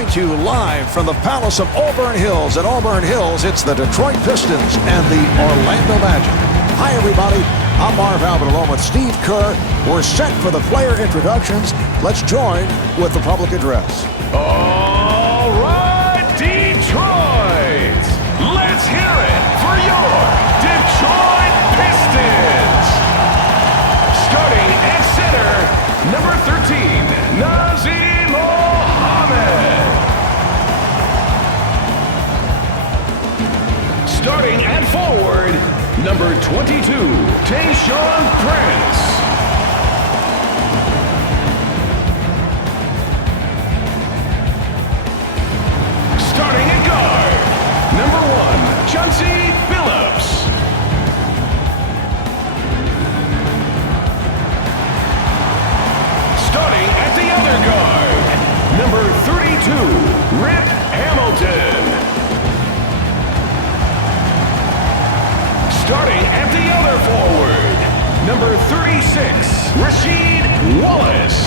Coming to you live from the Palace of Auburn Hills. At Auburn Hills, it's the Detroit Pistons and the Orlando Magic. Hi, everybody. I'm Marv Albert along with Steve Kerr. We're set for the player introductions. Let's join with the public address. All right, Detroit. Let's hear it for your Detroit Pistons. Starting at center, number 13, Nazim Mohammed. Starting at forward, number 22, Tayshaun Prince. Starting at guard, number 1, Chauncey Billups. Starting at the other guard, number 32, Rip Hamilton. Starting at the other forward, number 36, Rasheed Wallace.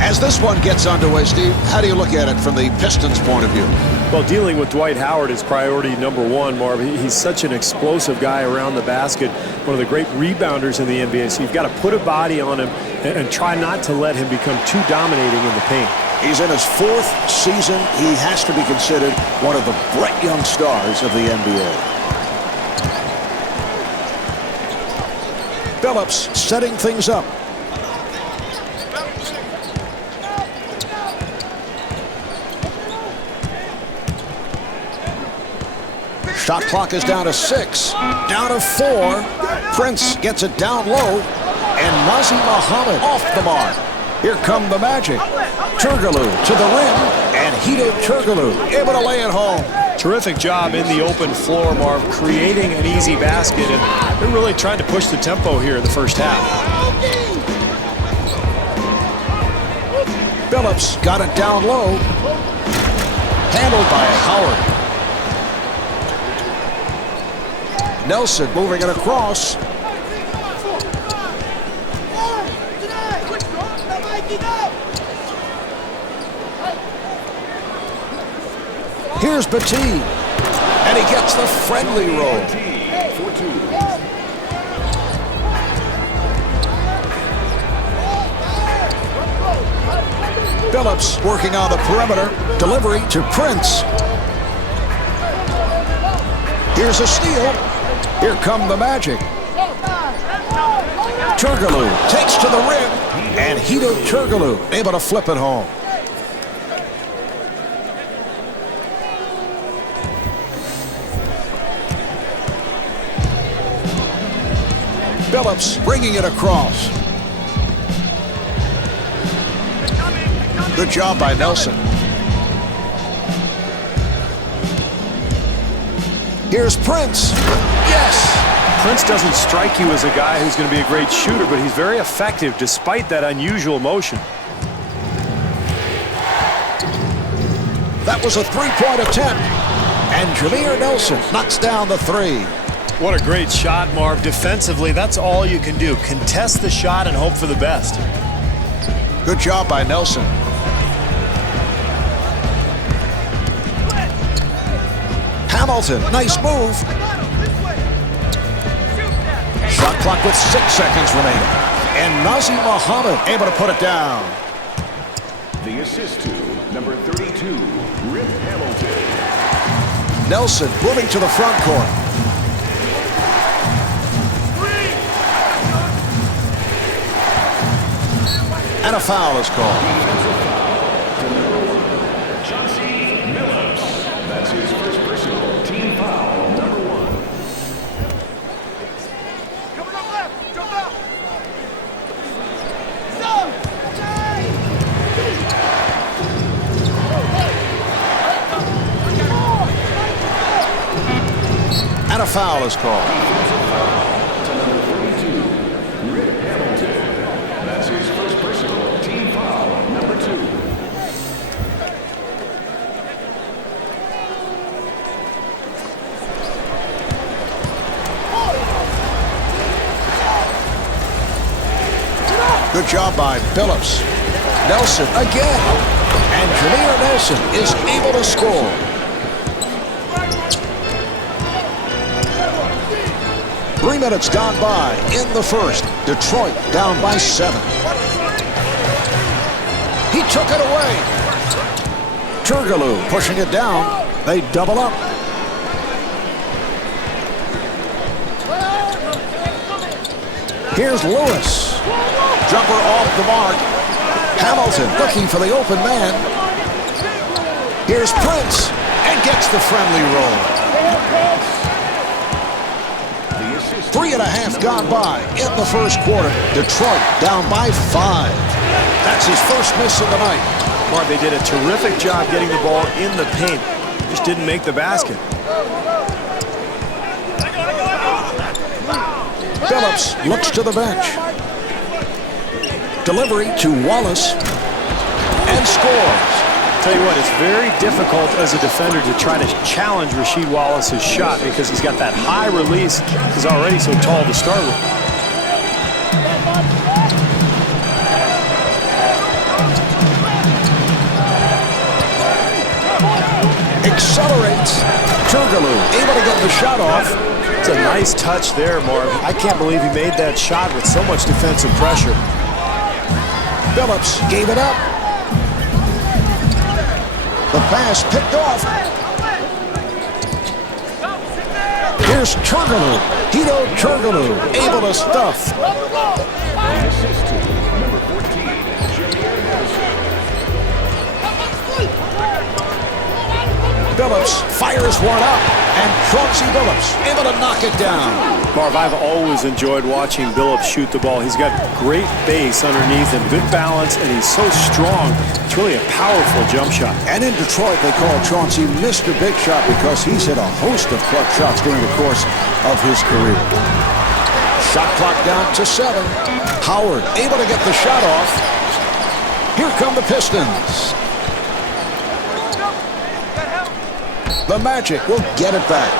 As this one gets underway, Steve, how do you look at it from the Pistons' point of view? Well, dealing with Dwight Howard is priority number one, Marv. He's such an explosive guy around the basket, one of the great rebounders in the NBA. So you've got to put a body on him and try not to let him become too dominating in the paint. He's in his 4th season. He has to be considered one of the bright young stars of the NBA. Billups setting things up. Shot clock is down to 6, down to 4. Prince gets it down low, and Nazim Mohammed off the mark. Here come the Magic. Turkoglu to the rim, and Hedo Turkoglu able to lay it home. Terrific job in the open floor, Marv, creating an easy basket, and they're really trying to push the tempo here in the first half. Billups got it down low, handled by Howard. Nelson moving it across. Here's Bateen, and he gets the friendly roll. Billups working on the perimeter. Delivery to Prince. Here's a steal. Here come the Magic. Turkoglu takes to the rim, and Hedo Turkoglu able to flip it home. Billups bringing it across. Good job by Nelson. Here's Prince. Yes! Prince doesn't strike you as a guy who's going to be a great shooter, but he's very effective despite that unusual motion. That was a three-point attempt, and Jameer Nelson knocks down the 3. What a great shot, Marv. Defensively, that's all you can do. Contest the shot and hope for the best. Good job by Nelson. Hamilton, nice move. Shot clock with 6 seconds remaining. And Nazim Mohammed able to put it down. The assist to number 32, Rip Hamilton. Nelson moving to the front court. And a foul is called. Chauncey Billups. That's his first personal team foul, number 1. Coming up left, jump out. And a foul is called. Good job by Phillips. Nelson again. And Jameer Nelson is able to score. Three minutes gone by in the first. Detroit down by 7. He took it away. Turgaloo pushing it down. They double up. Here's Lewis. Jumper off the mark. Hamilton looking for the open man. Here's Prince and gets the friendly roll. 3.5 gone by in the first quarter. Detroit down by 5. That's his first miss of the night. Mark, they did a terrific job getting the ball in the paint. Just didn't make the basket. Phillips looks to the bench. Delivery to Wallace. And scores. Tell you what, it's very difficult as a defender to try to challenge Rasheed Wallace's shot because he's got that high release. He's already so tall to start with. Accelerates. Turgaloo able to get the shot off. It's a nice touch there, Marv. I can't believe he made that shot with so much defensive pressure. Phillips gave it up. The pass picked off. Here's Turgaloo. Hito Turgaloo able to stuff. Phillips fires one up, and Chauncey Billups able to knock it down. Marv, I've always enjoyed watching Billups shoot the ball. He's got great base underneath him, good balance, and he's so strong. It's really a powerful jump shot. And in Detroit, they call Chauncey Mr. Big Shot because he's hit a host of clutch shots during the course of his career. Shot clock down to 7. Howard able to get the shot off. Here come the Pistons. The Magic will get it back.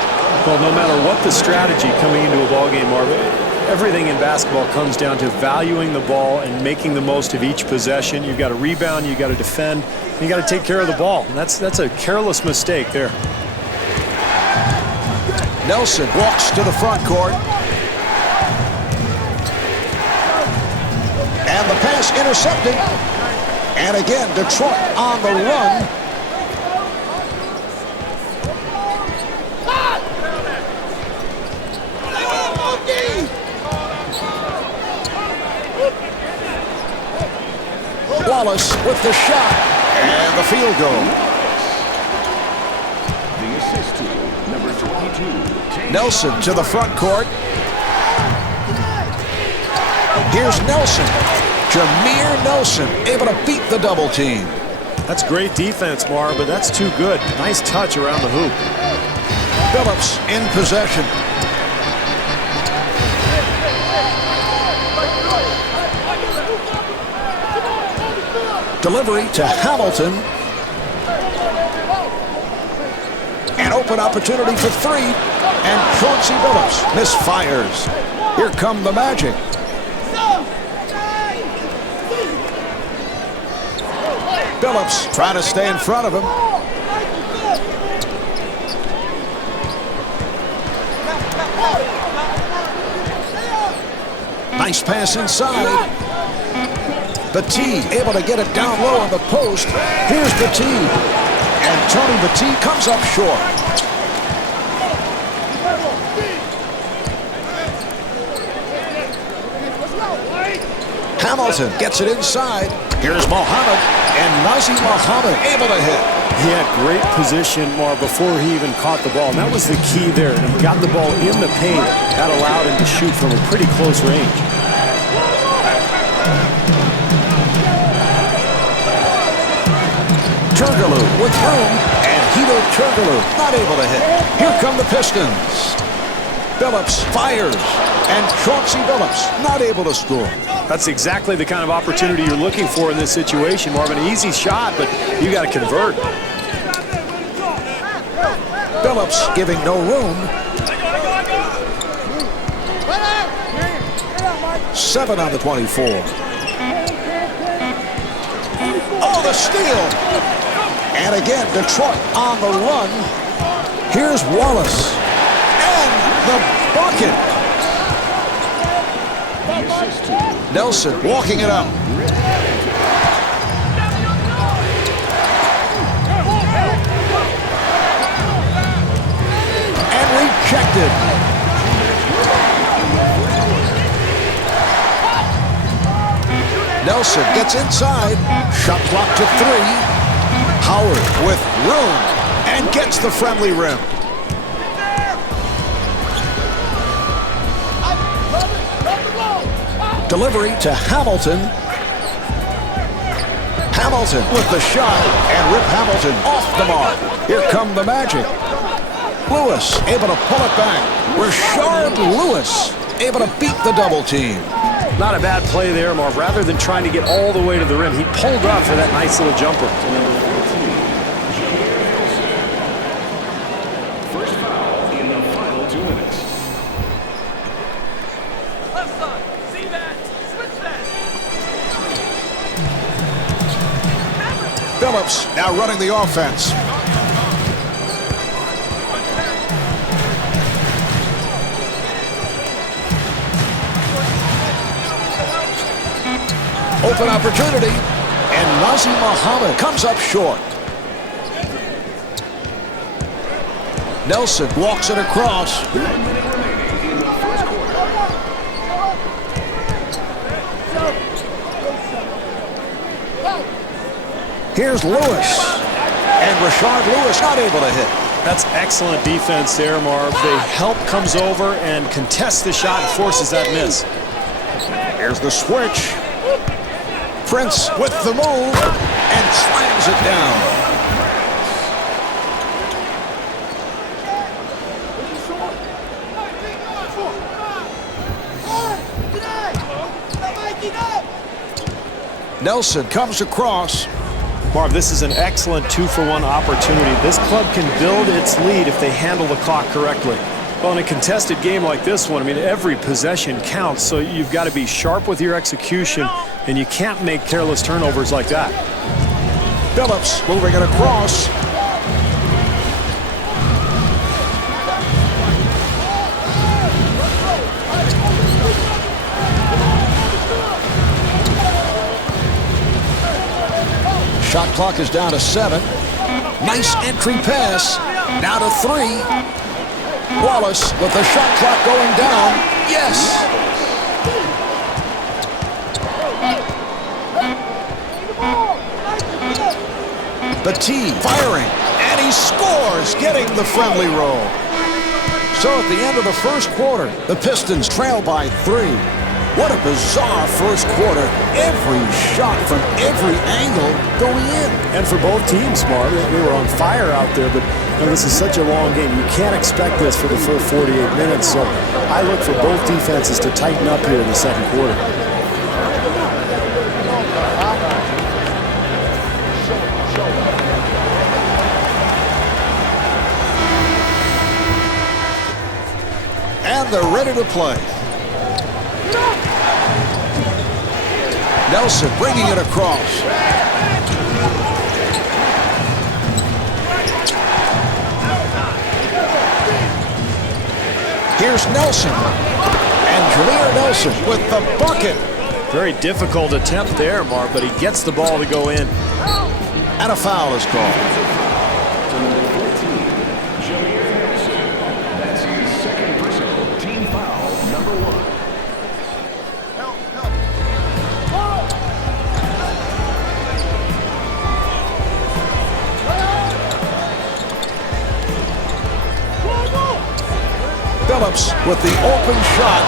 Well, no matter what the strategy coming into a ballgame, Marvin, everything in basketball comes down to valuing the ball and making the most of each possession. You've got to rebound, you've got to defend, and you've got to take care of the ball. And that's a careless mistake there. Nelson walks to the front court. And the pass intercepted. And again, Detroit on the run. Wallace with the shot and the field goal. The assist to number 22. Nelson to the front court. Here's Nelson. Jameer Nelson able to beat the double team. That's great defense, Marv, but that's too good. Nice touch around the hoop. Phillips in possession. Delivery to Hamilton. An open opportunity for 3. And Chauncey Billups misfires. Here come the Magic. Billups trying to stay in front of him. Nice pass inside. Battie able to get it down low on the post. Here's Battie. And Tony Battie comes up short. Hamilton gets it inside. Here's Muhammad. And Nazir Muhammad able to hit. He had great position, Marv, before he even caught the ball. And that was the key there. And he got the ball in the paint. That allowed him to shoot from a pretty close range. Turgaloo with room, and Hito Turgaloo not able to hit. Here come the Pistons. Billups fires, and Chauncey Billups not able to score. That's exactly the kind of opportunity you're looking for in this situation, Marvin. An easy shot, but you got to convert. Billups giving no room. 7 on the 24. Oh, the steal. And again, Detroit on the run. Here's Wallace. And the bucket. Nelson walking it up. And rejected. Nelson gets inside. Shot clock to 3. Howard with room and gets the friendly rim. Delivery to Hamilton. Hamilton with the shot, and Rip Hamilton off the mark. Here come the Magic. Lewis able to pull it back. Rashard Lewis able to beat the double team. Not a bad play there, Marv. Rather than trying to get all the way to the rim, he pulled up for that nice little jumper. First foul in the final 2 minutes. Left side. See that? Switch that. Phillips now running the offense. Open opportunity, and Nazim Muhammad comes up short. Nelson walks it across. 1 minute remaining in the first quarter. Here's Lewis, and Rashard Lewis not able to hit. That's excellent defense there, Marv. The help comes over and contests the shot and forces that miss. Here's the switch. Prince with the move and slams it down. Nelson comes across. Marv, this is an excellent 2-for-1 opportunity. This club can build its lead if they handle the clock correctly. Well, in a contested game like this one, I mean, every possession counts, so you've got to be sharp with your execution, and you can't make careless turnovers like that. Phillips moving it across. Shot clock is down to 7. Nice entry pass. Now to 3. Wallace with the shot clock going down. Yes. Battie firing, and he scores, getting the friendly roll. So at the end of the first quarter, the Pistons trail by 3. What a bizarre first quarter. Every shot from every angle going in. And for both teams, Marv, they were on fire out there, but you know, this is such a long game. You can't expect this for the full 48 minutes, so I look for both defenses to tighten up here in the second quarter. And they're ready to play. Nelson bringing it across. Here's Nelson. And Jameer Nelson with the bucket. Very difficult attempt there, Marv, but he gets the ball to go in. And a foul is called. That's his second personal team foul, number 1. Phillips with the open shot.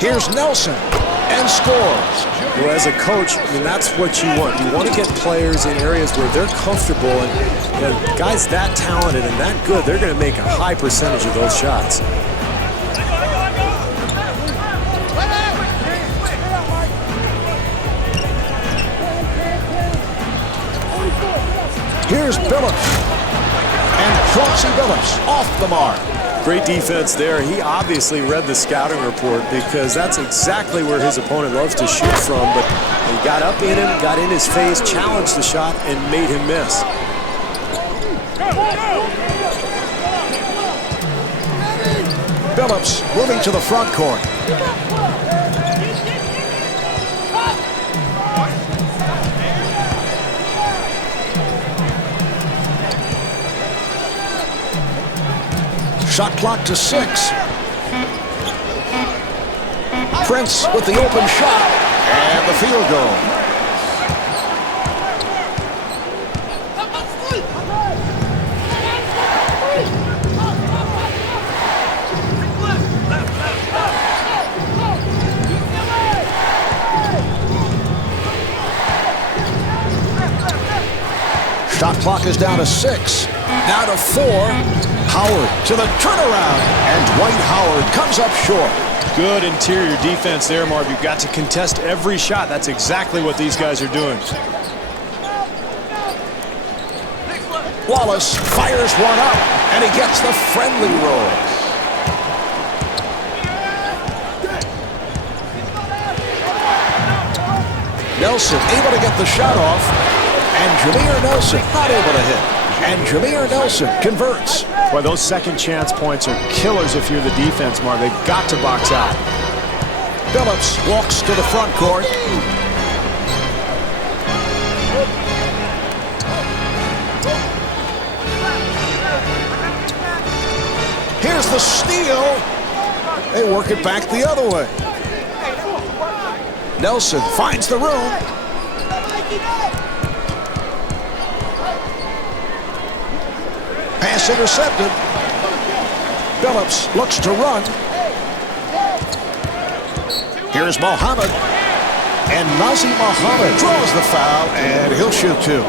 Here's Nelson, and scores. Well, as a coach, I mean, that's what you want. You want to get players in areas where they're comfortable, and you know, guys that talented and that good, they're going to make a high percentage of those shots. Here's Billups. And Chauncey Billups off the mark. Great defense there. He obviously read the scouting report because that's exactly where his opponent loves to shoot from. But he got up in him, got in his face, challenged the shot, and made him miss. Phillips moving to the front court. Shot clock to 6. Prince with the open shot and the field goal. Shot clock is down to 6. Now to 4. Howard to the turnaround, and Dwight Howard comes up short. Good interior defense there, Marv. You've got to contest every shot. That's exactly what these guys are doing. Wallace fires one up, and he gets the friendly roll. Nelson able to get the shot off, and Jameer Nelson not able to hit. And Jameer Nelson converts. Boy, those second chance points are killers if you're the defense, Marv. They've got to box out. Phillips walks to the front court. Here's the steal. They work it back the other way. Nelson finds the room. Pass intercepted. Phillips looks to run. Here's Mohammed. And Nazim Mohammed draws the foul, and he'll shoot 2.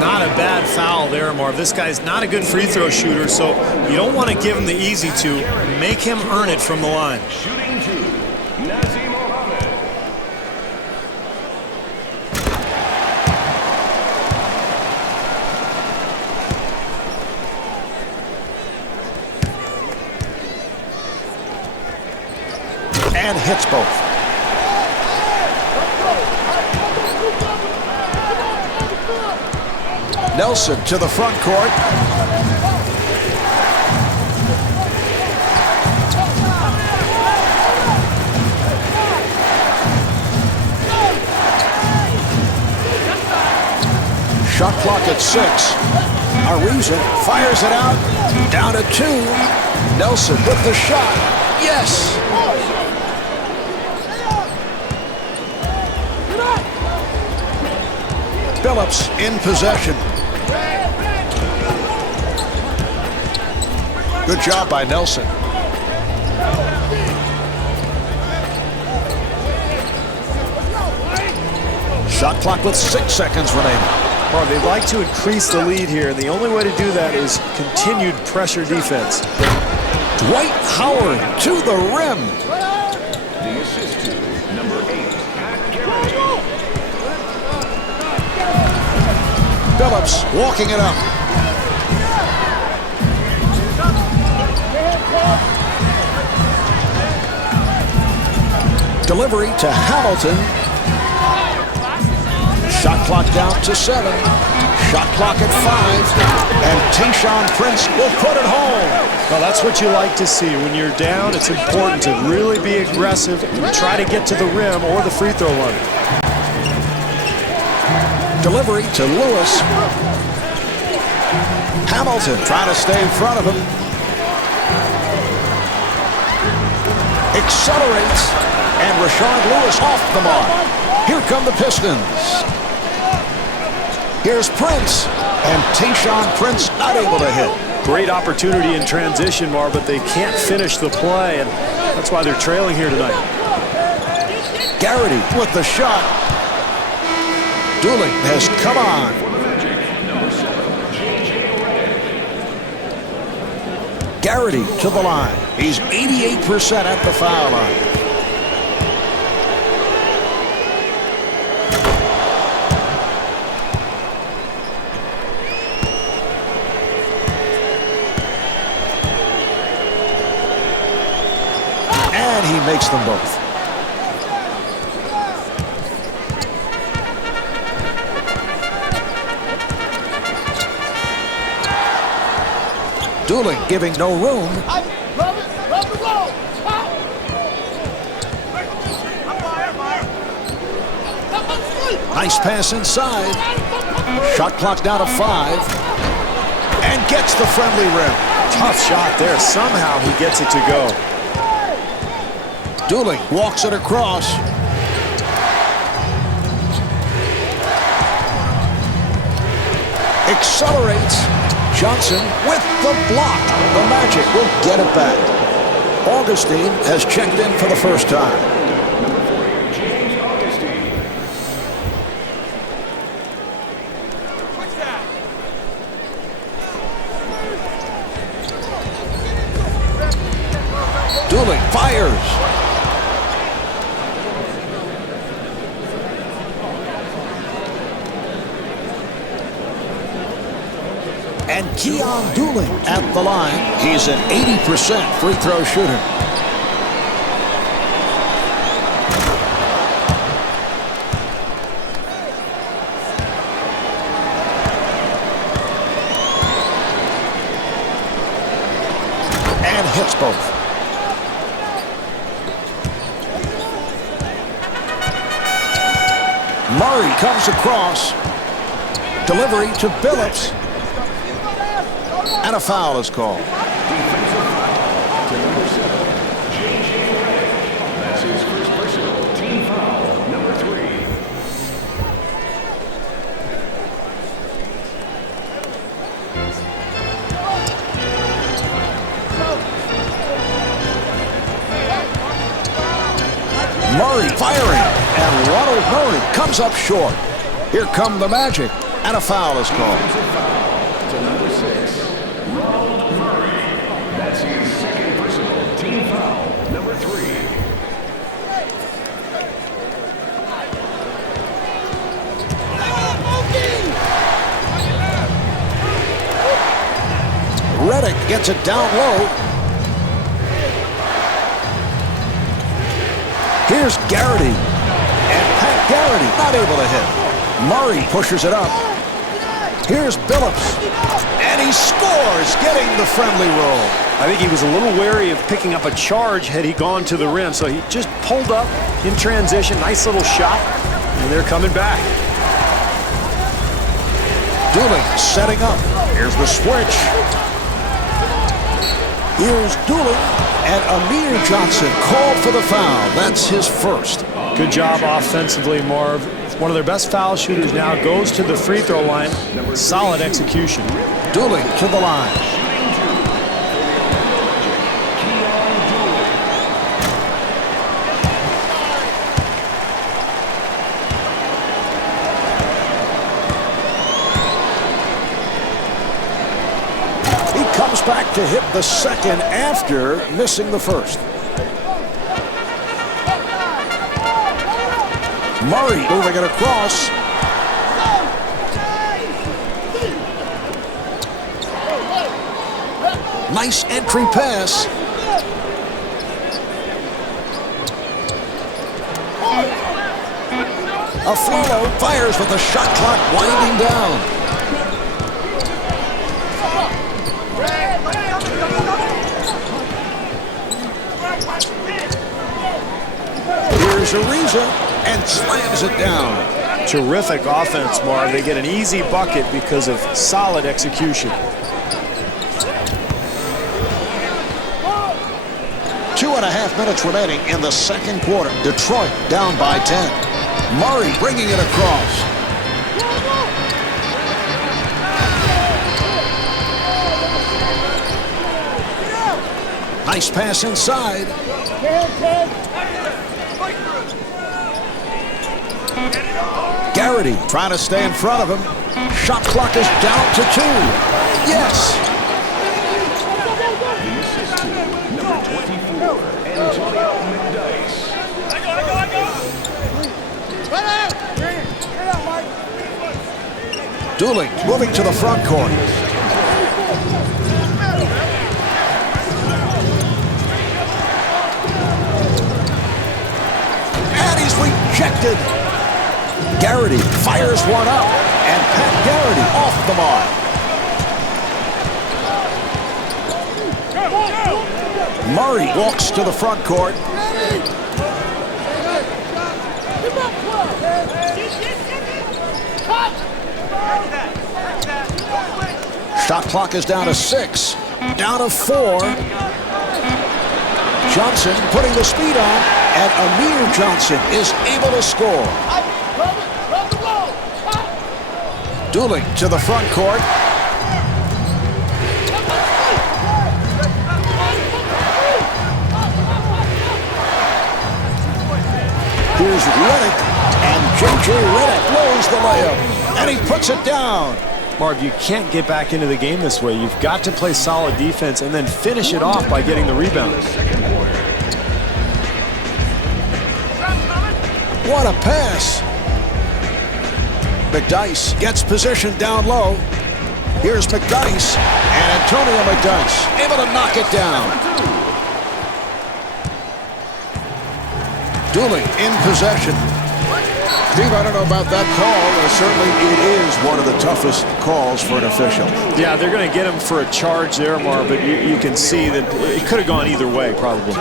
Not a bad foul there, Marv. This guy's not a good free throw shooter, so you don't want to give him the easy 2. Make him earn it from the line. Shooting 2, Nazim Mohammed. And hits both. Nelson to the front court. Shot clock at 6. Ariza fires it out. Down to 2. Nelson with the shot. Yes. Phillips in possession. Good job by Nelson. Shot clock with 6 seconds remaining. Well, they'd like to increase the lead here, and the only way to do that is continued pressure defense. Dwight Howard to the rim. The assist to number 8, Garrett. Phillips walking it up. Delivery to Hamilton. Shot clock down to 7. Shot clock at 5. And Tayshaun Prince will put it home. Well, that's what you like to see. When you're down, it's important to really be aggressive and try to get to the rim or the free throw line. Delivery to Lewis. Hamilton trying to stay in front of him. Accelerates. And Rashard Lewis off the mark. Here come the Pistons. Here's Prince. And Tayshaun Prince not able to hit. Great opportunity in transition, Marv, but they can't finish the play, and that's why they're trailing here tonight. Garrity with the shot. Dooling has come on. Garrity to the line. He's 88% at the foul line. And he makes them both. Dooling giving no room. Nice pass inside. Shot clock down to 5. And gets the friendly rim. Tough shot there. Somehow he gets it to go. Dooling walks it across. Accelerates. Johnson with the block. The Magic will get it back. Augustine has checked in for the first time. Dooling fires. And Keon Dooling at the line. He's an 80% free throw shooter. And hits both. Murray comes across. Delivery to Billups. And a foul is called. Defensive foul to number 7, J.J. Redick. That's his first personal team foul, number 3. Murray firing. And Ronald Murray comes up short. Here come the Magic. And a foul is called. Defensive foul to number 6, Ronald Murray. That's his second personal team foul, number 3. Redick gets it down low. Here's Garrity. And Pat Garrity not able to hit. Murray pushes it up. Here's Billups. And he scores, getting the friendly roll. I think he was a little wary of picking up a charge had he gone to the rim. So he just pulled up in transition. Nice little shot. And they're coming back. Dooling setting up. Here's the switch. Here's Dooling. And Amir Johnson called for the foul. That's his first. Good job offensively, Marv. One of their best foul shooters now goes to the free throw line. Solid execution. Dooling to the line. He comes back to hit the second after missing the first. Murray moving it across. Nice entry pass. Aflalo fires with the shot clock winding down. Here's Ariza. And slams it down. Terrific offense, Marv. They get an easy bucket because of solid execution. 2.5 minutes remaining in the second quarter. Detroit down by 10. Murray bringing it across. Nice pass inside. Garrity trying to stay in front of him. Shot clock is down to 2. Yes. The assist to number 24, Antonio McDyess. Dooling moving to the front court. deflected. Garrity fires one up, and Pat Garrity off the mark. Murray walks to the front court. Shot clock is down to 6, down to 4. Johnson putting the speed on, and Amir Johnson is able to score. Dooling to the front court. Here's Redick, and J.J. Redick blows the layup, and he puts it down. Marv, you can't get back into the game this way. You've got to play solid defense and then finish it off by getting the rebound. What a pass. McDyess gets position down low. Here's McDyess, and Antonio McDyess able to knock it down. Dooley in possession. Steve, I don't know about that call. Certainly it is one of the toughest calls for an official. Yeah, they're going to get him for a charge there, Marv, but you can see that it could have gone either way, probably.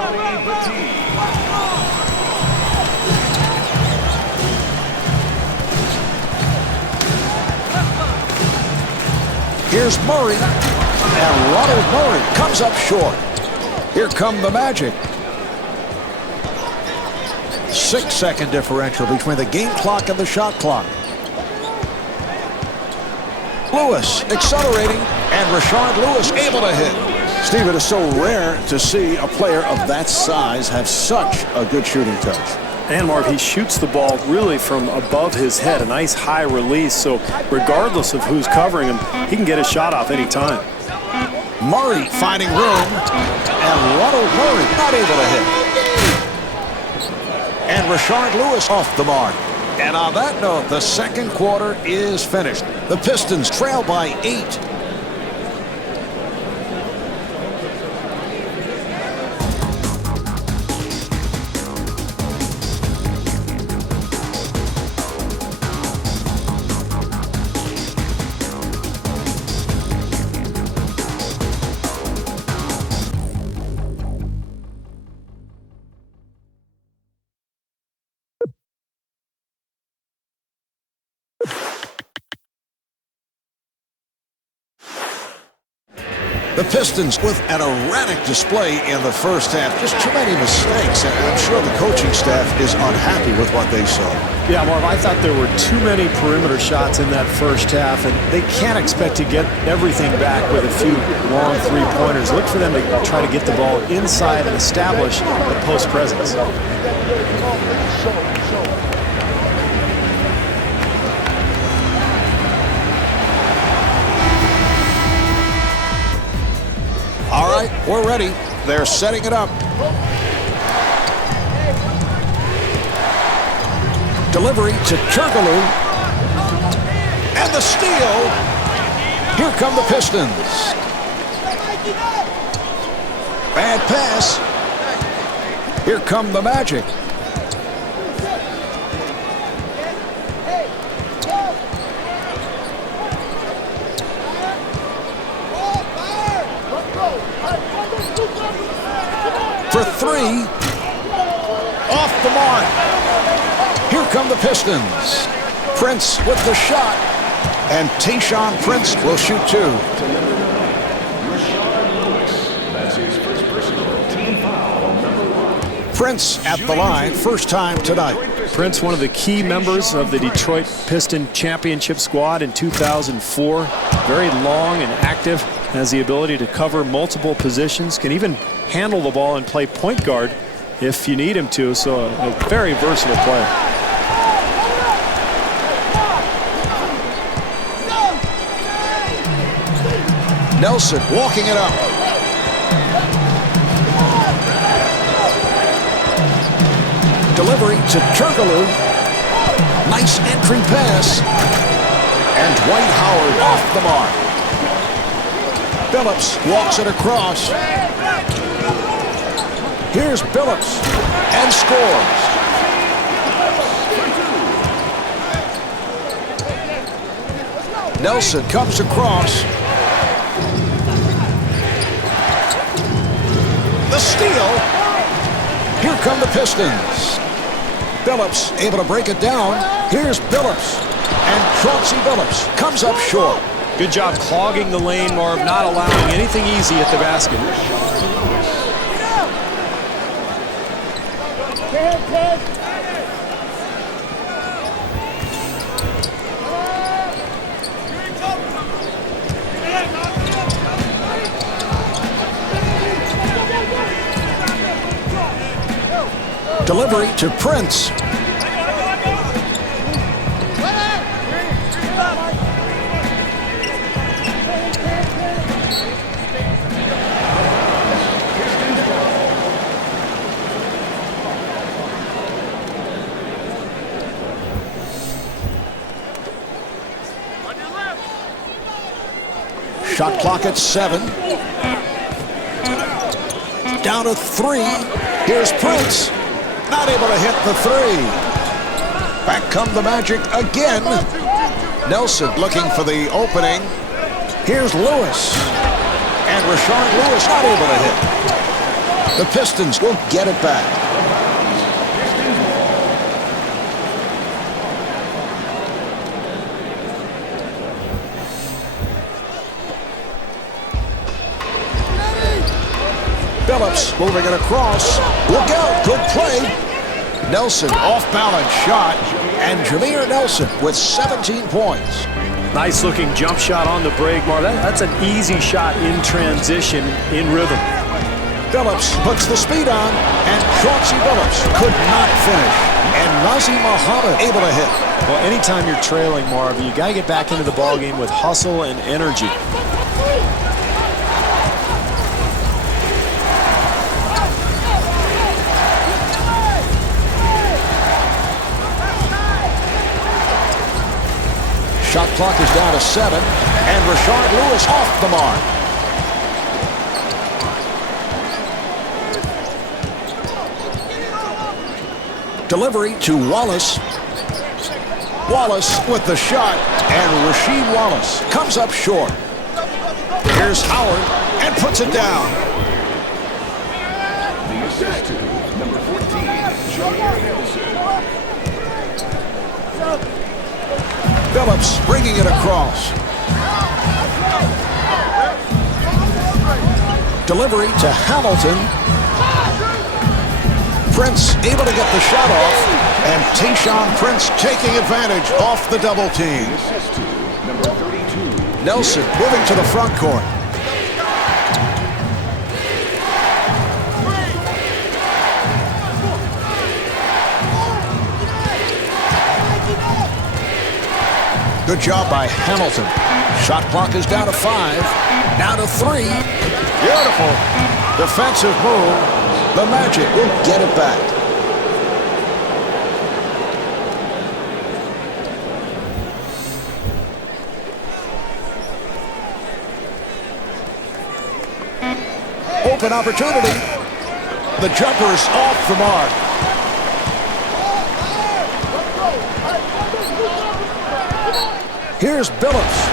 Here's Murray, and Ronald Murray comes up short. Here come the Magic. 6-second differential between the game clock and the shot clock. Lewis accelerating, and Rashard Lewis able to hit. Steve, it is so rare to see a player of that size have such a good shooting touch. And Marv, he shoots the ball really from above his head, a nice high release, so regardless of who's covering him, he can get a shot off any time. Murray finding room, and Ronald Murray not able to hit. And Rashard Lewis off the mark. And on that note, the second quarter is finished. The Pistons trail by 8. The Pistons with an erratic display in the first half. Just too many mistakes, and I'm sure the coaching staff is unhappy with what they saw. Yeah, Marv, I thought there were too many perimeter shots in that first half, and they can't expect to get everything back with a few long three-pointers. Look for them to try to get the ball inside and establish the post presence. All right, we're ready. They're setting it up. Delivery to Turkoglu. And the steal. Here come the Pistons. Bad pass. Here come the Magic. For 3, off the mark. Here come the Pistons. Prince with the shot, and Tayshaun Prince will shoot 2. That's his first personal team foul, number 1. Prince at the line, first time tonight. Prince, one of the key members of the Detroit Piston championship squad in 2004. Very long and active, has the ability to cover multiple positions, can even handle the ball and play point guard if you need him to, so a very versatile player. Nelson walking it up. Delivery to Turkoglu. Nice entry pass. And Dwight Howard off the mark. Phillips walks it across. Here's Phillips and scores. Nelson comes across. The steal. Here come the Pistons. Billups able to break it down. Here's Billups. And Chauncey Billups comes up short. Good job clogging the lane, Marv, not allowing anything easy at the basket. Delivery to Prince. Shot clock at 7. Down to 3. Here's Prince. Not able to hit the 3. Back come the Magic again. Nelson looking for the opening. Here's Lewis. And Rashard Lewis not able to hit. The Pistons will get it back. Billups moving it across. Look out, good play. Nelson off-balance shot. And Jameer Nelson with 17 points. Nice looking jump shot on the break, Marv. That's an easy shot in transition, in rhythm. Billups puts the speed on. And Chauncey Billups could not finish. And Nazim Muhammad able to hit. Well, anytime you're trailing, Marv, you got to get back into the ballgame with hustle and energy. Shot clock is down to 7, and Rashard Lewis off the mark. Delivery to Wallace. Wallace with the shot, and Rasheed Wallace comes up short. Here's Howard, and puts it down. The assist to number 14, Jameer Nelson. Billups bringing it across. Delivery to Hamilton. Prince able to get the shot off. And Tayshaun Prince taking advantage off the double team. Assist to number 32. Nelson moving to the front court. Good job by Hamilton. Shot clock is down to 5. Down to 3. Beautiful defensive move. The Magic will get it back. Open opportunity. The jumper's off the mark. Here's Billups.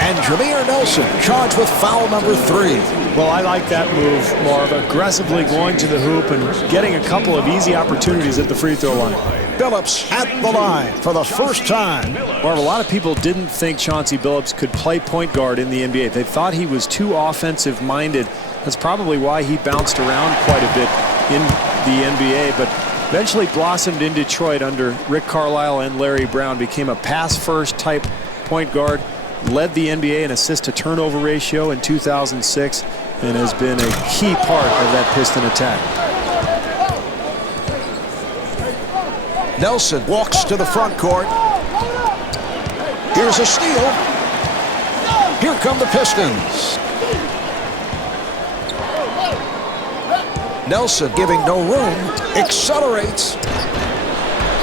And Jameer Nelson charged with foul number 3. Well, I like that move, Marv. Aggressively going to the hoop and getting a couple of easy opportunities at the free throw line. Billups at the line for the first time. Marv, a lot of people didn't think Chauncey Billups could play point guard in the NBA. They thought he was too offensive-minded. That's probably why he bounced around quite a bit in the NBA, but eventually blossomed in Detroit under Rick Carlisle and Larry Brown, became a pass-first type point guard, led the NBA in assist-to-turnover ratio in 2006, and has been a key part of that Piston attack. Nelson walks to the front court. Here's a steal. Here come the Pistons. Nelson giving no room, accelerates,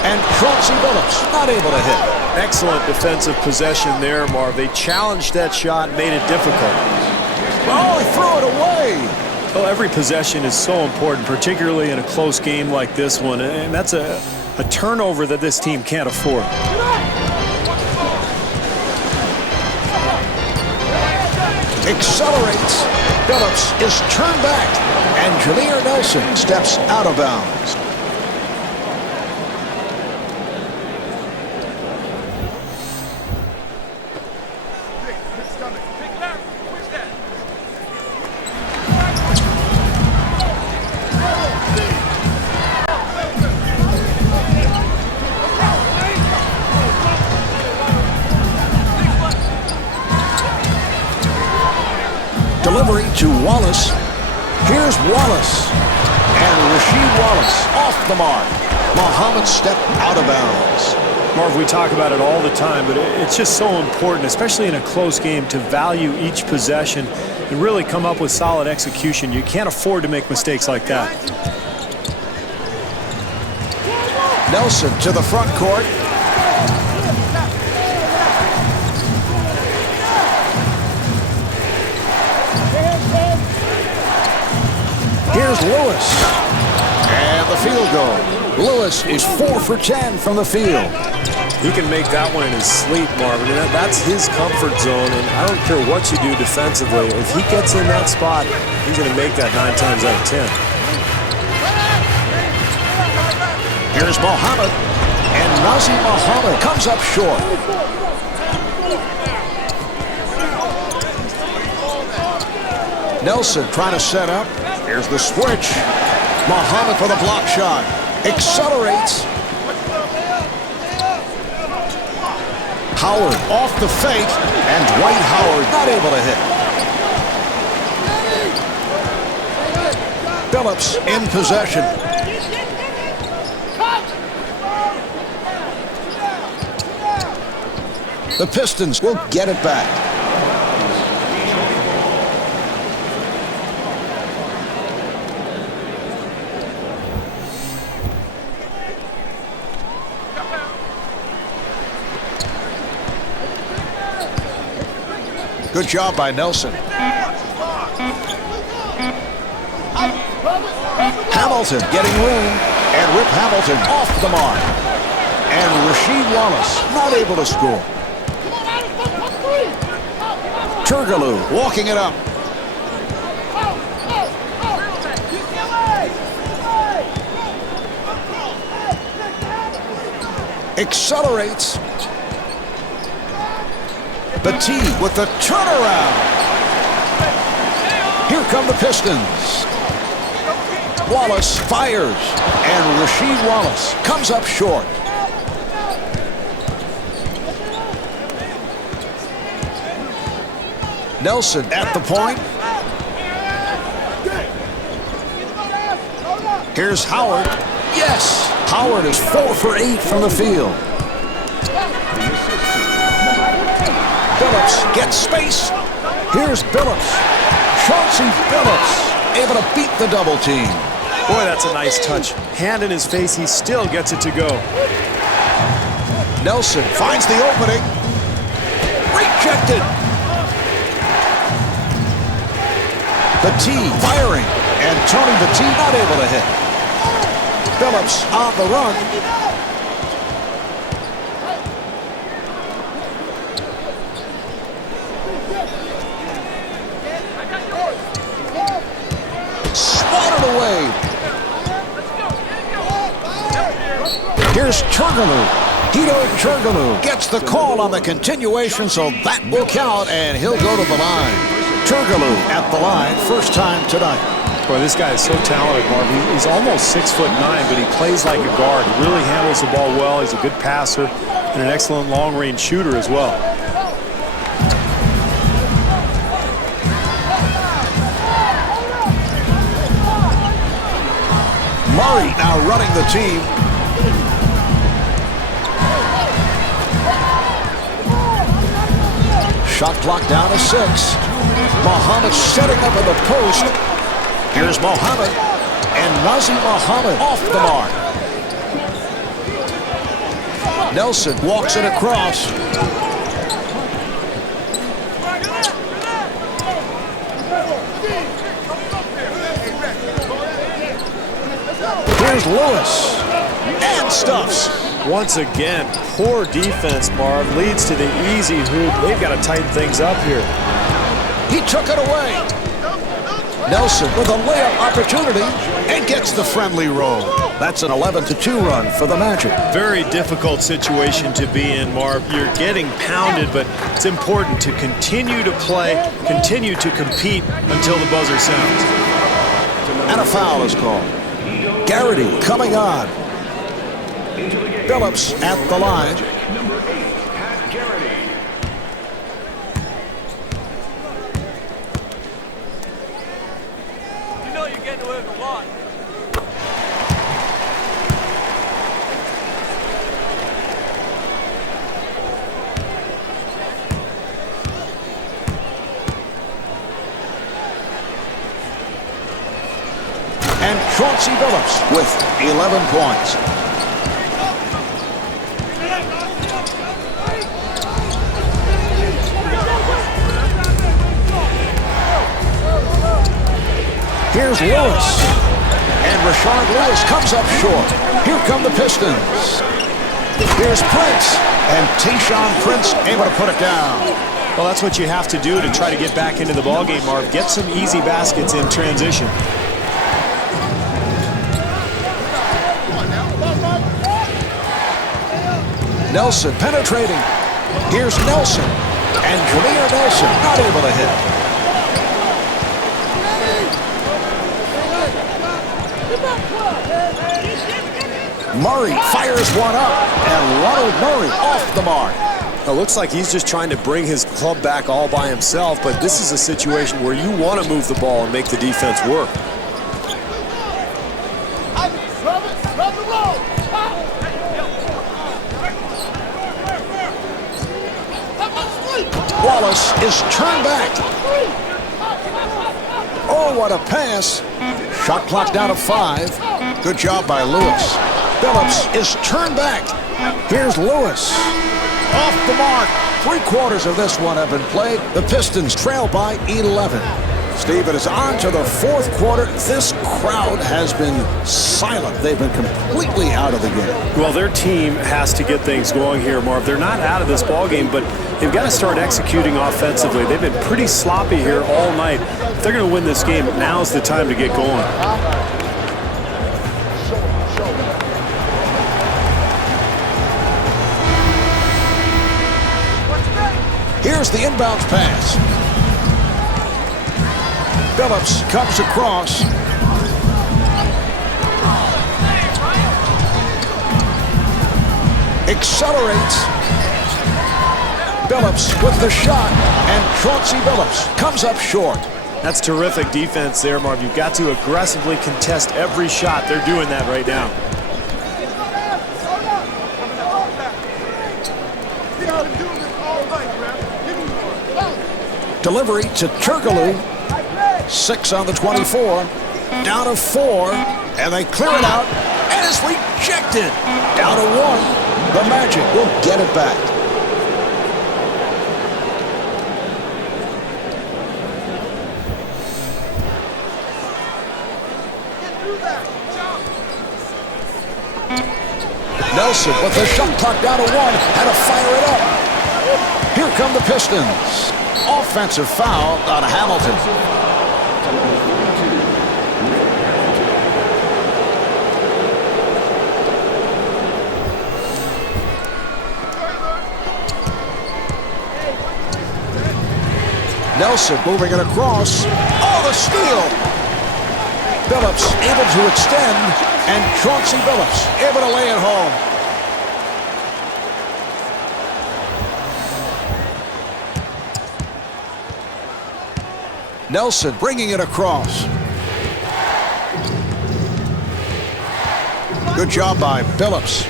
and Chauncey Billups not able to hit. Excellent defensive possession there, Marv. They challenged that shot, made it difficult. Oh, he threw it away. Well, every possession is so important, particularly in a close game like this one, and that's a turnover that this team can't afford. Accelerates. Phillips is turned back. And Jameer Nelson steps out of bounds. Delivery to Wallace. Here's Wallace. And Rasheed Wallace off the mark. Muhammad stepped out of bounds. Marv, we talk about it all the time, but it's just so important, especially in a close game, to value each possession and really come up with solid execution. You can't afford to make mistakes like that. Nelson to the front court. Here's Lewis. And the field goal. Lewis is 4 for 10 from the field. He can make that one in his sleep, Marvin. That's his comfort zone, and I don't care what you do defensively. If he gets in that spot, he's going to make that 9 times out of 10. Here's Muhammad. And Nazim Muhammad comes up short. Nelson trying to set up. Here's the switch. Muhammad for the block shot. Accelerates. Howard off the fake. And Dwight Howard not able to hit. Phillips in possession. The Pistons will get it back. Good job by Nelson. Hamilton getting room. And Rip Hamilton off the mark. And Rasheed Wallace not able to score. Turgaloo walking it up. Accelerates. Petit with the turnaround. Here come the Pistons. Wallace fires. And Rasheed Wallace comes up short. Nelson at the point. Here's Howard. Yes! Howard is 4 for 8 from the field. Phillips gets space. Here's Phillips. Chauncey Phillips able to beat the double team. Boy, that's a nice touch. Hand in his face, he still gets it to go. Nelson finds the opening. Rejected. Petit firing. And Tony Petit not able to hit. Phillips on the run. Swatted away. Here's Turgaloo. Hito Turgaloo gets the call on the continuation, so that will count, and he'll go to the line. Turgaloo at the line, first time tonight. Boy, this guy is so talented, Marv. He's almost 6'9", but he plays like a guard. He really handles the ball well. He's a good passer and an excellent long-range shooter as well. Murray now running the team. Shot clock down to 6. Muhammad setting up in the post. Here's Muhammad. And Nazim Muhammad off the mark. Nelson walks it across. Here's Lewis. And stuffs. Once again, poor defense, Marv, leads to the easy hoop. They've got to tighten things up here. He took it away. Nelson with a layup opportunity and gets the friendly roll. That's an 11-2 run for the Magic. Very difficult situation to be in, Marv. You're getting pounded, but it's important to continue to play, continue to compete until the buzzer sounds. And a foul is called. Garrity coming on. Phillips at the line. Number 8, Pat Garrity. You know you're getting away with a lot. And Chauncey Phillips with 11 points. Here's Lewis. And Rashard Lewis comes up short. Here come the Pistons. Here's Prince. And Tayshaun Prince able to put it down. Well, that's what you have to do to try to get back into the ballgame, Marv. Get some easy baskets in transition. Nelson penetrating. Here's Nelson. And Jameer Nelson not able to hit. Murray fires one up, and Ronald Murray off the mark. It looks like he's just trying to bring his club back all by himself, but this is a situation where you want to move the ball and make the defense work. Wallace is turned back. Oh, what a pass. Shot clock down to 5. Good job by Lewis. Phillips is turned back. Here's Lewis. Off the mark. 3/4 of this one have been played. The Pistons trail by 11. Steve, it is on to the 4th quarter. This crowd has been silent. They've been completely out of the game. Well, their team has to get things going here, Marv. They're not out of this ballgame, but they've got to start executing offensively. They've been pretty sloppy here all night. If they're going to win this game, now's the time to get going. Here's the inbounds pass. Phillips comes across. Accelerates. Phillips with the shot, and Chauncey Phillips comes up short. That's terrific defense there, Marv. You've got to aggressively contest every shot. They're doing that right now. Delivery to Turkoglu. 6 on the 24. Down to 4. And they clear it out. And it's rejected. Down to 1. The Magic will get it back. Nelson with the shot clock down to 1. Had to fire it up. Here come the Pistons. Offensive foul on Hamilton. Nelson moving it across. Oh, the steal! Phillips able to extend, and Chauncey Phillips able to lay it home. Nelson bringing it across. Good job by Phillips.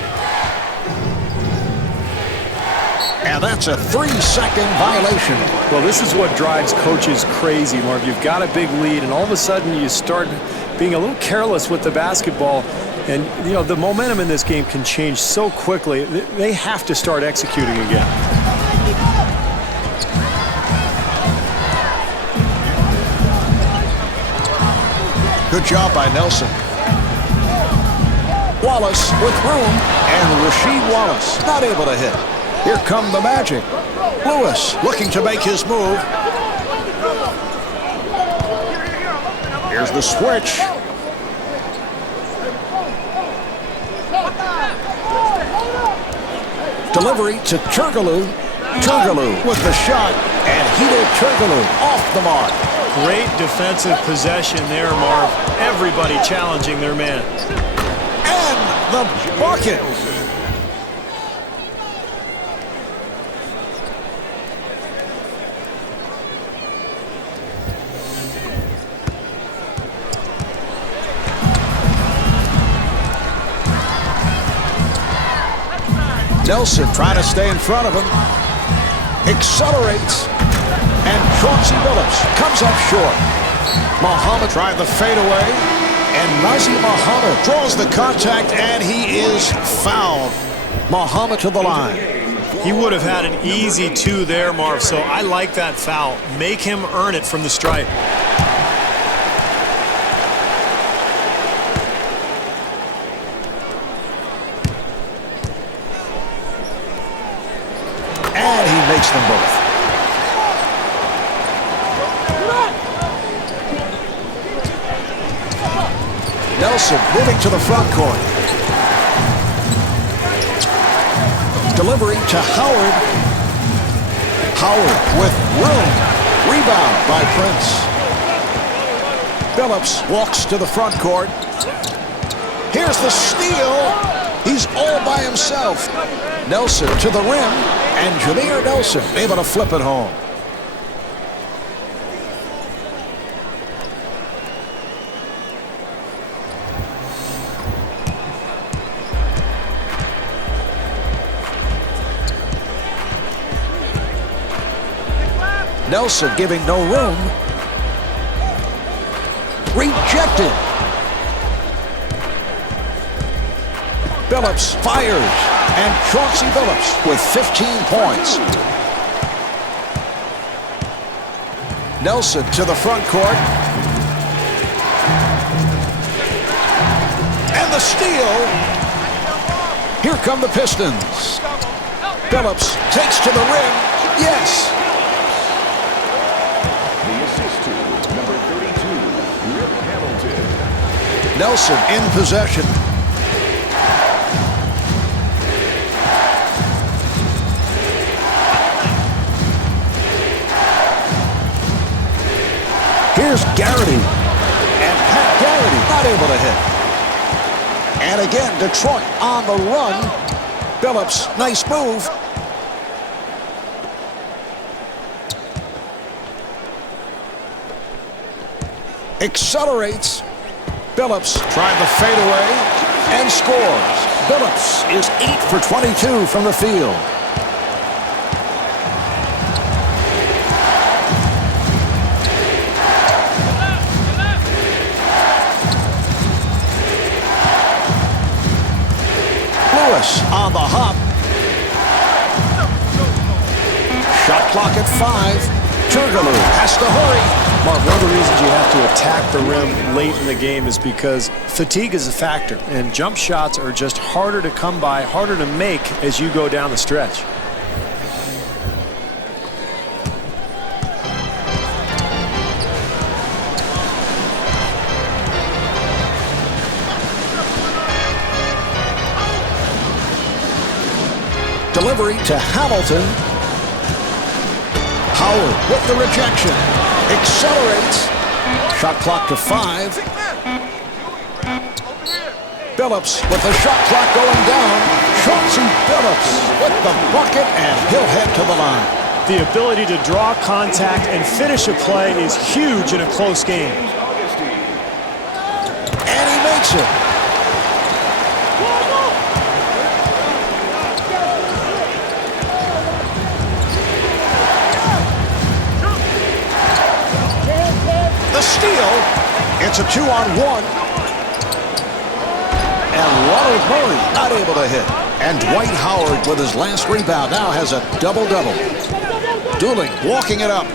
And that's a 3-second violation. Well, this is what drives coaches crazy, Marv. You've got a big lead, and all of a sudden you start being a little careless with the basketball. And, you know, the momentum in this game can change so quickly. They have to start executing again. Good job by Nelson. Wallace with room, and Rasheed Wallace not able to hit. Here come the Magic. Lewis looking to make his move. Here's the switch. Delivery to Turkoglu. Turkoglu with the shot, and he did Turkoglu off the mark. Great defensive possession there, Marv. Everybody challenging their man. And the bucket. Nelson trying to stay in front of him. Accelerates. And Chauncey Billups comes up short. Muhammad tried the fadeaway. And Nazir Muhammad draws the contact, and he is fouled. Muhammad to the line. He would have had an easy 2 there, Marv, so I like that foul. Make him earn it from the stripe. And he makes them both. Nelson moving to the front court. Delivery to Howard. Howard with room. Rebound by Prince. Billups walks to the front court. Here's the steal. He's all by himself. Nelson to the rim, and Jameer Nelson able to flip it home. Nelson giving no room. Rejected. Billups fires. And Chauncey Billups with 15 points. Nelson to the front court. And the steal. Here come the Pistons. Billups takes to the rim. Yes. Nelson in possession. Here's Garrity. And Pat Garrity not able to hit. And again, Detroit on the run. Billups, nice move. Accelerates. Billups tried the fadeaway and scores. Billups is 8 for 22 from the field. Lewis on the hop. Shot clock at 5. Turkoglu has to hurry. Mark, one of the reasons you have to attack the rim late in the game is because fatigue is a factor, and jump shots are just harder to come by, harder to make as you go down the stretch. Delivery to Hamilton. Howard with the rejection. Accelerates. Shot clock to 5. Billups with the shot clock going down. Chauncey Billups with the bucket, and he'll head to the line. The ability to draw contact and finish a play is huge in a close game. And he makes it. The steal. It's a 2-on-1. And Ronald Murray not able to hit. And Dwight Howard with his last rebound now has a double-double. Dooling walking it up.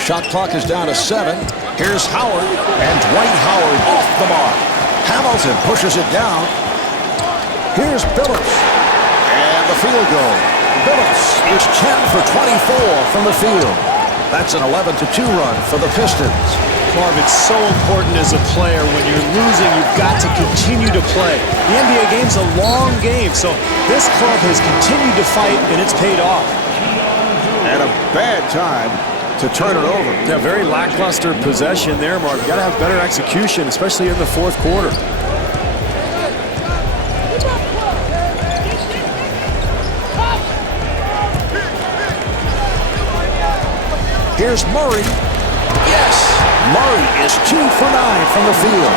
Shot clock is down to 7. Here's Howard, and Dwight Howard off the mark. Hamilton pushes it down. Here's Billups. And the field field goal. Billups is 10 for 24 from the field. That's an 11-2 run for the Pistons. Marv, it's so important as a player. When you're losing, you've got to continue to play. The NBA game's a long game, so this club has continued to fight, and it's paid off. At a bad time to turn it over. Yeah, very lackluster possession there, Marv. You got to have better execution, especially in the fourth quarter. Here's Murray. Yes! Murray is 2 for 9 from the field.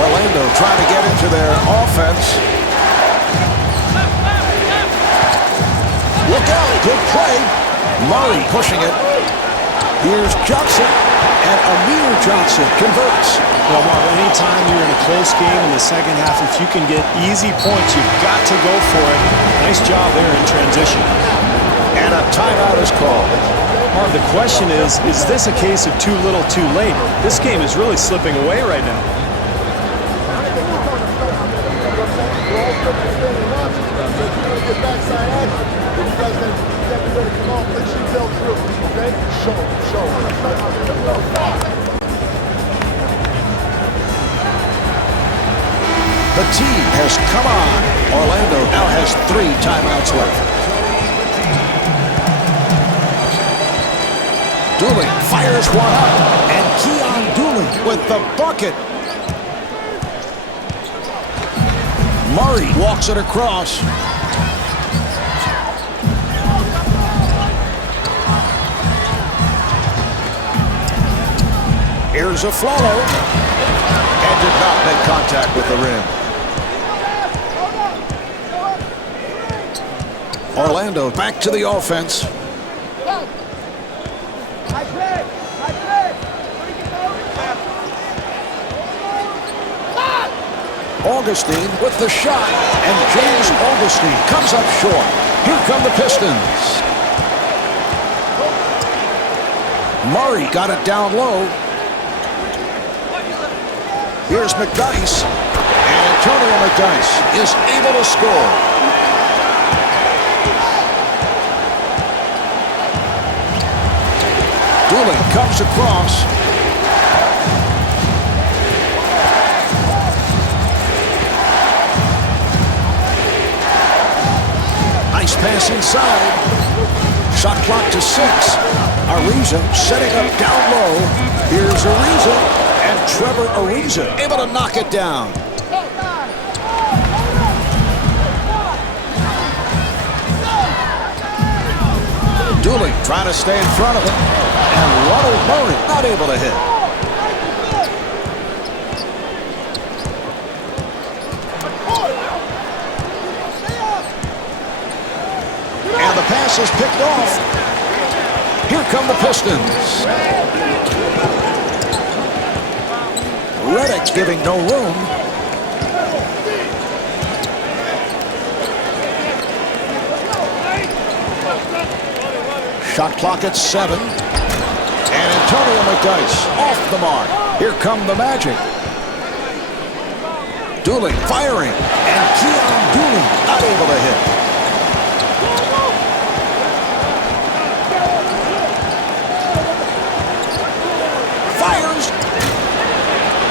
Orlando trying to get into their offense. Look out, good play. Murray pushing it. Here's Johnson, and Amir Johnson converts. Well, Marv, anytime you're in a close game in the second half, if you can get easy points, you've got to go for it. Nice job there in transition. And a timeout is called. Marv, the question is this a case of too little, too late? This game is really slipping away right now. The team has come on. Orlando now has 3 timeouts left. Dooley fires one up, and Keon Dooley with the bucket. Murray walks it across. Here's a follow, and did not make contact with the rim. Orlando back to the offense. Augustine with the shot, and James Augustine comes up short. Here come the Pistons. Murray got it down low. Here's McDyess, and Antonio McDyess is able to score. Dooley comes across. Nice pass inside. Shot clock to 6. Ariza setting up down low. Here's Ariza, and Trevor Ariza able to knock it down. Dooley trying to stay in front of him, and Ronald Murray not able to hit. And the pass is picked off. Here come the Pistons. Redick's giving no room. Shot clock at 7. And Antonio McDyess off the mark. Here come the Magic. Dooley firing. And Keon Dooley not able to hit. Fires.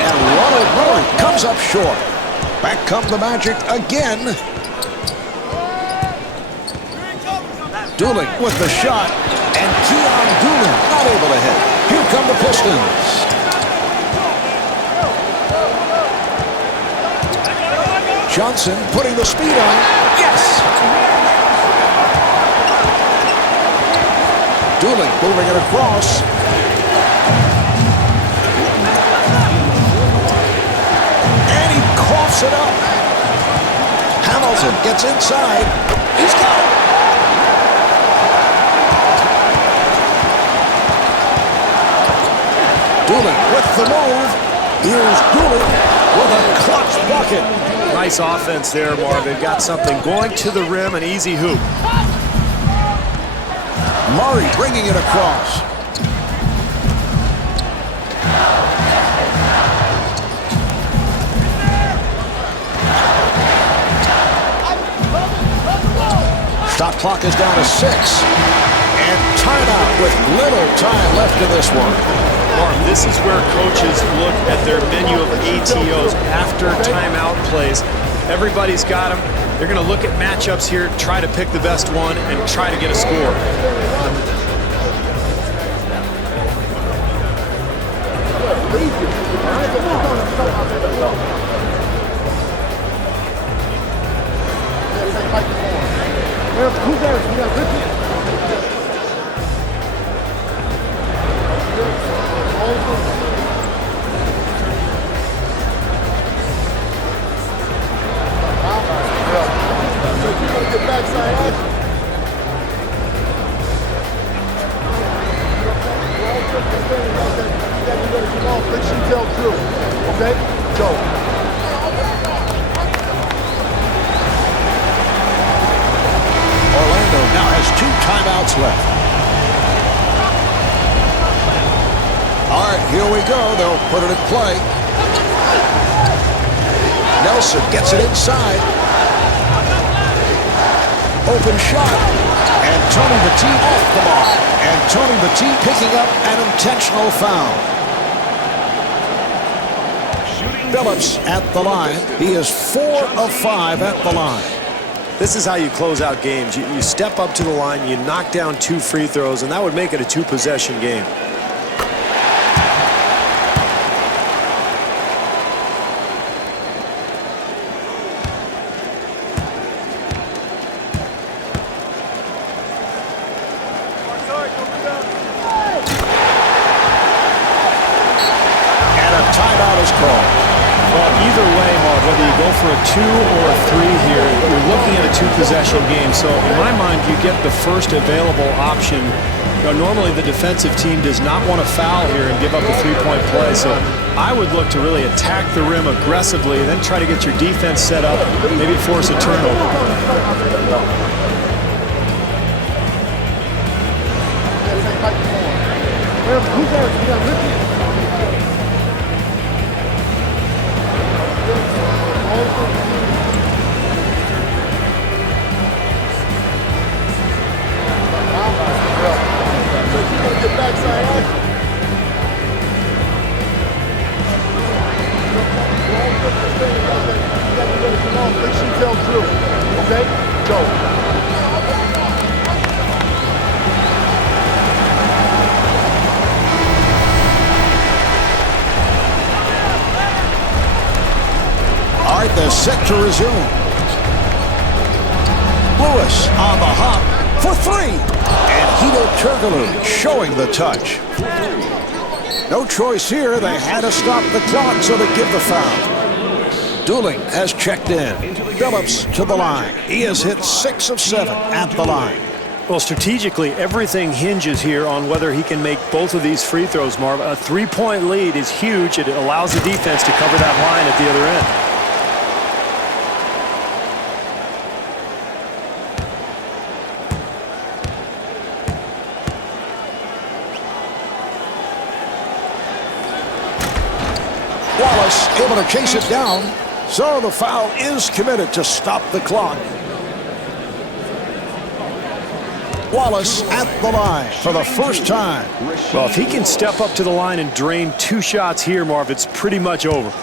And Ronald Murray comes up short. Back come the Magic again. Dooley with the shot, and Keon Dooley not able to hit. Here come the Pistons. Johnson putting the speed on. Yes! Dooley moving it across. And he coughs it up. Hamilton gets inside. He's got it. Dooley with the move. Here's Dooley with a clutch bucket. Nice offense there, Marvin. Got something going to the rim, an easy hoop. Murray bringing it across. Shot clock is down to 6. And timeout with little time left in this one. Mark, this is where coaches look at their menu of ATOs after timeout plays. Everybody's got them. They're going to look at matchups here, try to pick the best one, and try to get a score. Orlando now has 2 timeouts left. All right, here we go. They'll put it in play. Nelson gets it inside. Open shot. And Tony Batiste off the mark. And Tony Batiste picking up an intentional foul. Phillips at the line. He is 4 of 5 at the line. This is how you close out games. You step up to the line, you knock down 2 free throws, and that would make it a 2-possession game. And a timeout is called. Well, either way, Mark, whether you go for a 2 or a 3 here, you're looking at a 2-possession game. So in my mind, you get the first available option. You know, normally the defensive team does not want to foul here and give up a 3-point play. So I would look to really attack the rim aggressively, then try to get your defense set up, maybe force a turnover. All right, they're set to resume. Lewis on the hop for 3. And Hedo Turkoglu showing the touch. No choice here. They had to stop the clock, so they give the foul. Dooling has checked in. Phillips to the line. He has hit 6 of 7 at the line. Well, strategically, everything hinges here on whether he can make both of these free throws, Marv. A 3-point lead is huge. It allows the defense to cover that line at the other end. Wallace able to chase it down. So the foul is committed to stop the clock. Wallace at the line for the first time. Well, if he can step up to the line and drain 2 shots here, Marv, it's pretty much over.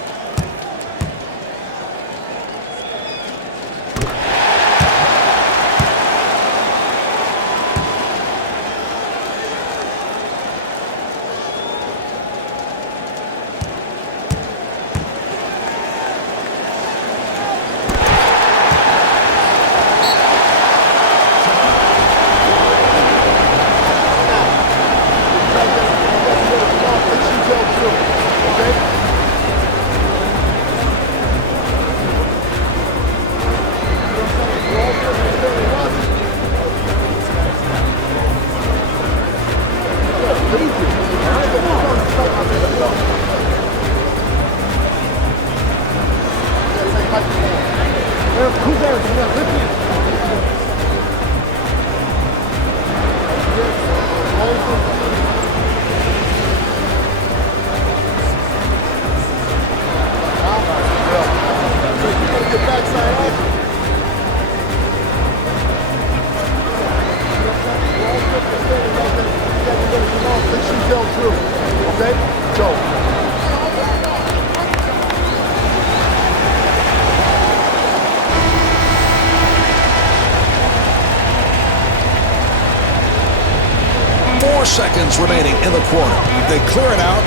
seconds remaining in the quarter. They clear it out.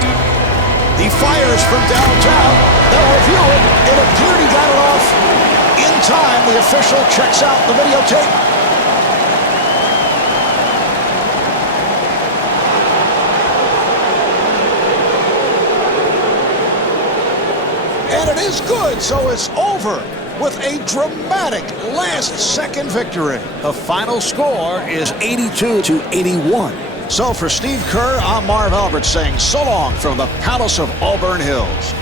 He fires from downtown. They'll review it. It appeared he got it off in time. The official checks out the videotape. And it is good, so it's over with a dramatic last-second victory. The final score is 82-81. So for Steve Kerr, I'm Marv Albert saying so long from the Palace of Auburn Hills.